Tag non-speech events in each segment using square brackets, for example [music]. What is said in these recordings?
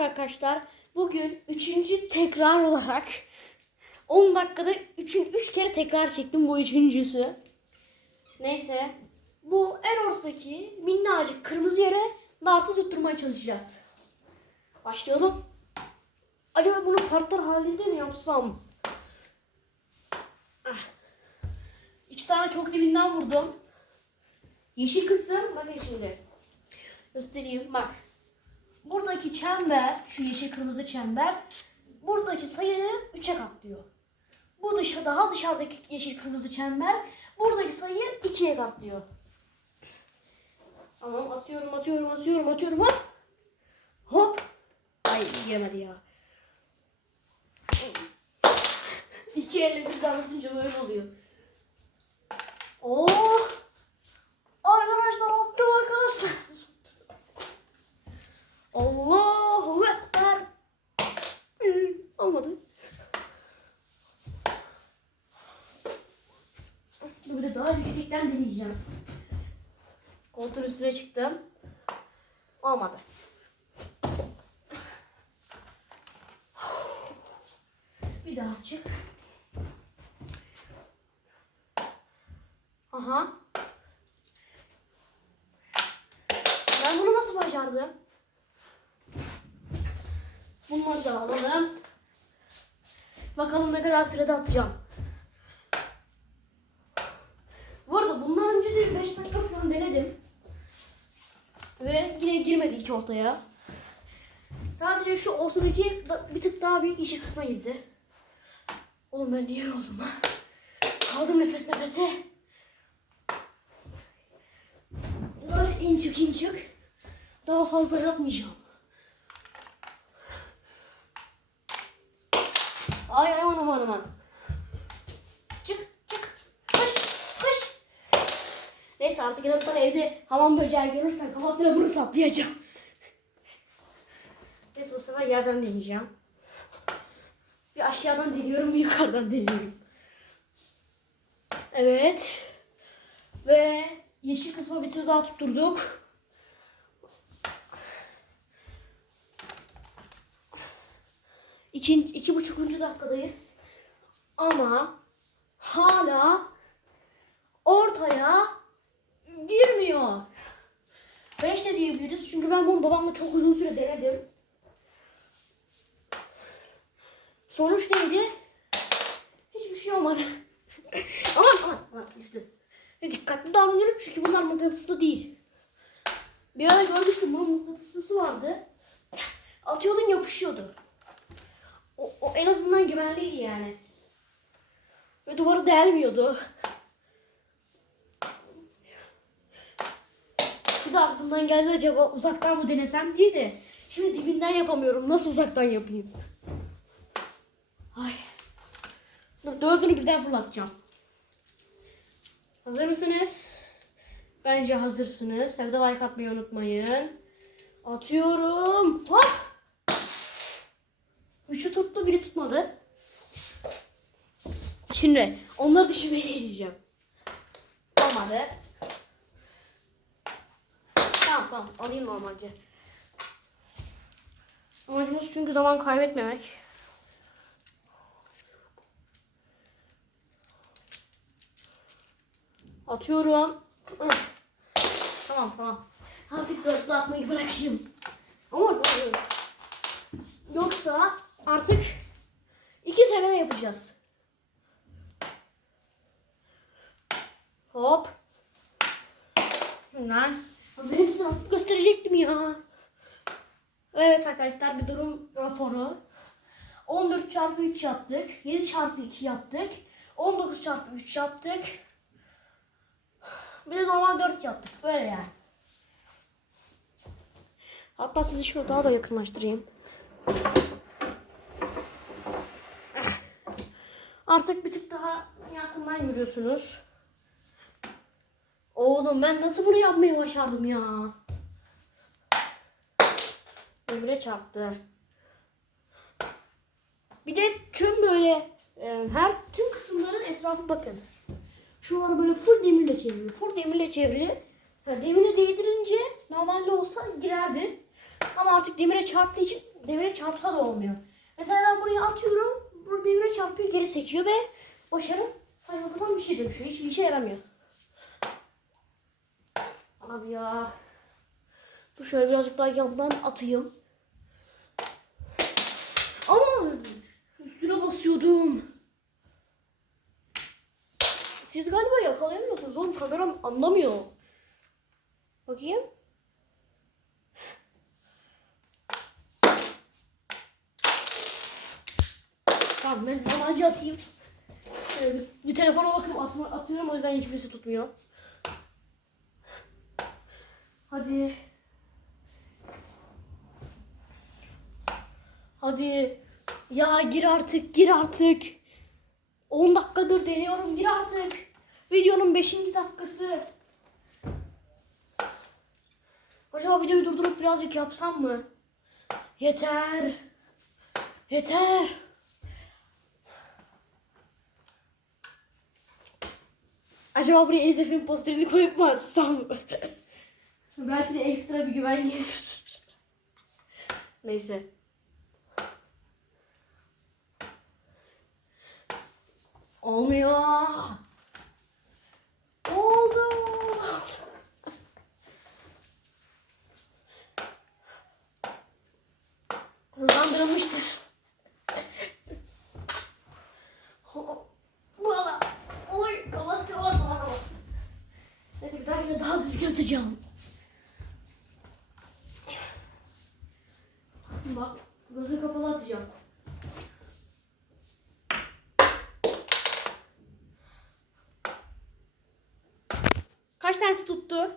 arkadaşlar. Bugün üçüncü tekrar olarak [laughs] 10 dakikada 3 üç kere tekrar çektim bu üçüncüsü. Neyse. Bu en ortadaki minnacık kırmızı yere dartı tutturmaya çalışacağız. Başlayalım. Acaba bunu partlar halinde mi yapsam? Ah. İki tane çok dibinden vurdum. Yeşil kısım bakın şimdi. Göstereyim bak. Buradaki çember, şu yeşil kırmızı çember buradaki sayıyı 3'e katlıyor. Bu dışa daha dışarıdaki yeşil kırmızı çember buradaki sayıyı 2'ye katlıyor. Tamam atıyorum atıyorum atıyorum atıyorum hop. Hop. Ay giremedi ya. İki elle birden atınca böyle oluyor. Oo. Arkadaşlar attım arkadaşlar. Allahu Ekber. Olmadı. Bir de daha yüksekten deneyeceğim. Koltuğun üstüne çıktım. Olmadı. Bir daha çık. Aha. Ben bunu nasıl başardım? Bunları da alalım. Bakalım ne kadar sürede atacağım. Bu arada bundan önce de 5 dakika falan denedim. Ve yine girmedi hiç ortaya. Sadece şu ortadaki da- bir tık daha büyük işi kısma girdi. Oğlum ben niye oldum lan? Kaldım nefes nefese. Biraz in çık in çık. Daha fazla yapmayacağım. Ay ay aman aman aman. Çık çık. Kış kış. Neyse artık azından evde hamam böceği görürsen kafasına bunu saplayacağım. Neyse o sefer yerden deneyeceğim. Bir aşağıdan deniyorum bir yukarıdan deniyorum. Evet. Ve yeşil kısma bir tür daha tutturduk. İkinci, iki buçukuncu dakikadayız. Ama hala ortaya girmiyor. Beş de diyebiliriz. Çünkü ben bunu babamla çok uzun süre denedim. Sonuç neydi? Hiçbir şey olmadı. [laughs] aman aman aman düştü. Dikkatli davranıyorum çünkü bunlar mıknatıslı değil. Bir ara görmüştüm bunun mıknatıslısı vardı. Atıyordun yapışıyordu. O, o en azından güvenliydi yani. Ve duvarı delmiyordu. Bir de aklımdan geldi acaba uzaktan mı denesem diye de. Şimdi dibinden yapamıyorum. Nasıl uzaktan yapayım? Ay. Dur, dördünü birden fırlatacağım. Hazır mısınız? Bence hazırsınız. Hem de like atmayı unutmayın. Atıyorum. Hop. Üçü tuttu, biri tutmadı. Şimdi onları düşürmeye deneyeceğim. Olmadı. Tamam tamam alayım normalce. Amacımız çünkü zaman kaybetmemek. Atıyorum. Tamam tamam. Artık dörtlü atmayı bırakayım. Ama yoksa artık iki sene yapacağız. Hop. Lan. Hepsini atıp gösterecektim ya. Evet arkadaşlar bir durum raporu. 14 çarpı 3 yaptık. 7 çarpı 2 yaptık. 19 çarpı 3 yaptık. Bir de normal 4 yaptık. Böyle yani. Hatta sizi şunu daha da yakınlaştırayım. Artık bir tık daha yakından görüyorsunuz. Oğlum ben nasıl bunu yapmayı başardım ya? Ömre çarptı. Bir de tüm böyle e, her tüm kısımların etrafı bakın. Şuraları böyle full demirle çevrili. Full demirle çevrili. Yani demire değdirince normalde olsa girerdi. Ama artık demire çarptığı için demire çarpsa da olmuyor. Mesela ben buraya atıyorum. Bu demire çarpıyor geri sekiyor ve başarım sayfadan bir şey dönüşüyor. Hiçbir işe yaramıyor. Abi ya. Dur şöyle birazcık daha yandan atayım. Ama üstüne basıyordum. Siz galiba yakalayamıyorsunuz oğlum kameram anlamıyor. Bakayım. Tamam ben yabancı atayım. Ee, bir telefona bakıp atma, atıyorum o yüzden hiçbirisi tutmuyor. Hadi. Hadi. Ya gir artık, gir artık. 10 dakikadır deniyorum, gir artık. Videonun 5. dakikası. Acaba videoyu durdurup birazcık yapsam mı? Yeter. Yeter. Acaba buraya Elif Efe'nin posterini koyup mu açsam? Belki de ekstra bir güven gelir. Neyse. Olmuyor. Oldu. Hızlandırılmıştır. Valla. Oy. Aman aman aman aman. Neyse bir dahakine daha düzgün atacağım. Bak gözü kapalı atacağım. Kaç tanesi tuttu?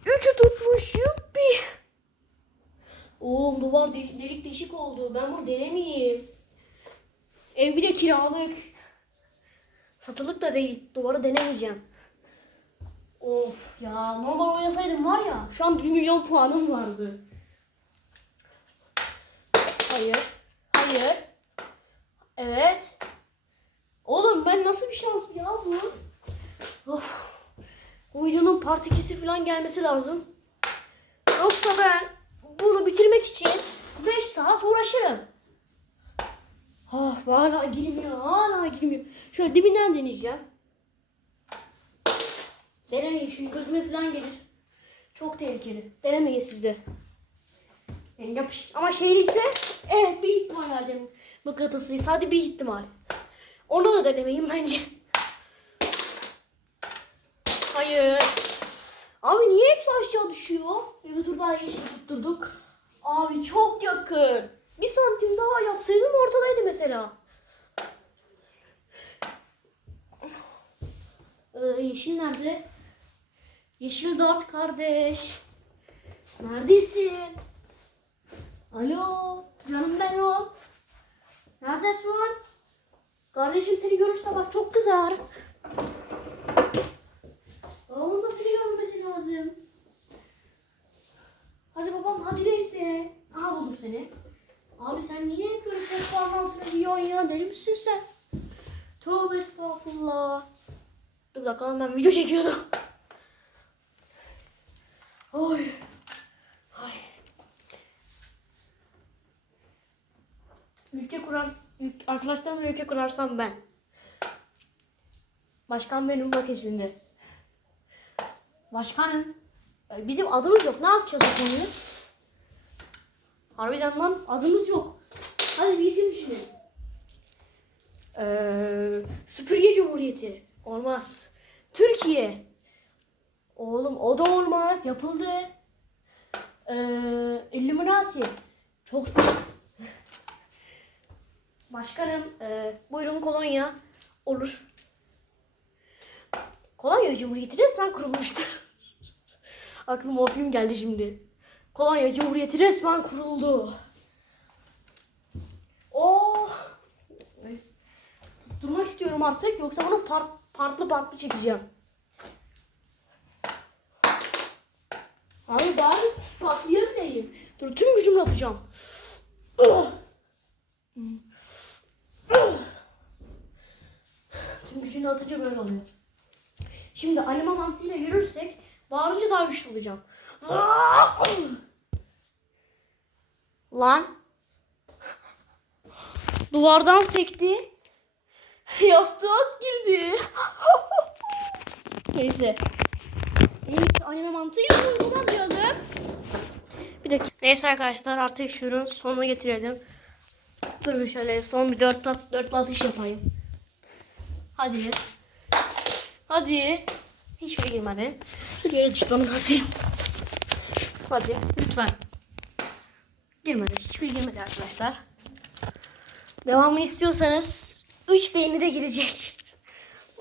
Üçü tutmuş yuppi. Oğlum duvar de- delik deşik oldu. Ben bunu denemeyeyim. Ev bir de kiralık. Satılık da değil. Duvarı denemeyeceğim. Of ya normal oynasaydım var ya şu an 1 milyon puanım vardı. Hayır. Hayır. Evet. Oğlum ben nasıl bir şans ya bu? Of. Bu videonun part 2'si falan gelmesi lazım. Yoksa ben bunu bitirmek için 5 saat uğraşırım. Ah hala girmiyor, hala girmiyor. Şöyle dibinden deneyeceğim. Denemeyin şimdi gözüme falan gelir. Çok tehlikeli. Denemeyin siz de. Yani yapış. Ama şeyliyse eh bir ihtimal vereceğim. Mıknatıslıysa hadi bir ihtimal. Onu da denemeyin bence. Hayır. Abi niye hepsi aşağı düşüyor? Bir tur daha yeşil tutturduk. Abi çok yakın. Bir santim daha yapsaydım ortadaydı mesela. Ee, yeşil nerede? Yeşil dört kardeş. Neredesin? Alo. Canım ben o. Neredesin? Kardeşim seni görürse bak çok kızar. Babamın da seni görmesi lazım. Hadi babam hadi neyse. Aha buldum seni. Abi sen niye hep böyle ses bağlantısına giyiyorsun ya? Deli misin sen? Tövbe estağfurullah. Dur lan ben video çekiyordum. Oy. Ay. Ülke kurar, arkadaşlarımla ülke kurarsam ben. Başkan benim bakın şimdi. Başkanım. e, Bizim adımız yok. Ne yapacağız o konuyu? Harbiden lan adımız yok. Hadi bir isim düşünelim. Ee, Süpürge Cumhuriyeti. Olmaz. Türkiye. Oğlum o da olmaz. Yapıldı. Ee, Illuminati. Çok sağ Başkanım e, buyurun kolonya. Olur. Kolonya Cumhuriyeti resmen kurulmuştur. [laughs] Aklıma o film geldi şimdi. Kolonya Cumhuriyeti resmen kuruldu. Oh! Durmak istiyorum artık yoksa bunu part, partlı partlı çekeceğim. Abi bari saklayabileyim. Dur tüm gücümle atacağım. Tüm gücünü atınca böyle oluyor. Şimdi anima mantığıyla yürürsek bağırınca daha güçlü olacağım. Lan. Duvardan sekti. Yastığa girdi. Neyse. Neyse anime mantığıyla buradan diyorum. Bir dakika. Neyse arkadaşlar artık şunun sonuna getirelim. Dur bir şöyle son bir dört at, dört atış yapayım. Hadi. Hadi. Hiçbiri girmedi. Dur yere düştü onu atayım. Hadi lütfen. Girmedi. Hiçbiri girmedi arkadaşlar. Devamını istiyorsanız 3 beğeni de girecek.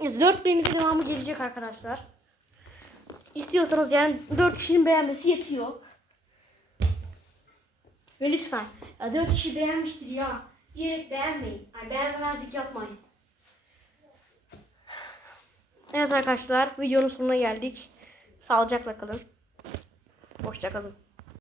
4 beğeni de devamı gelecek arkadaşlar. İstiyorsanız yani 4 kişinin beğenmesi yetiyor. Ve lütfen ya 4 kişi beğenmiştir ya diyerek beğenmeyin. Yani beğenmemezlik yapmayın. Evet arkadaşlar videonun sonuna geldik. Sağlıcakla kalın. Hoşça kalın.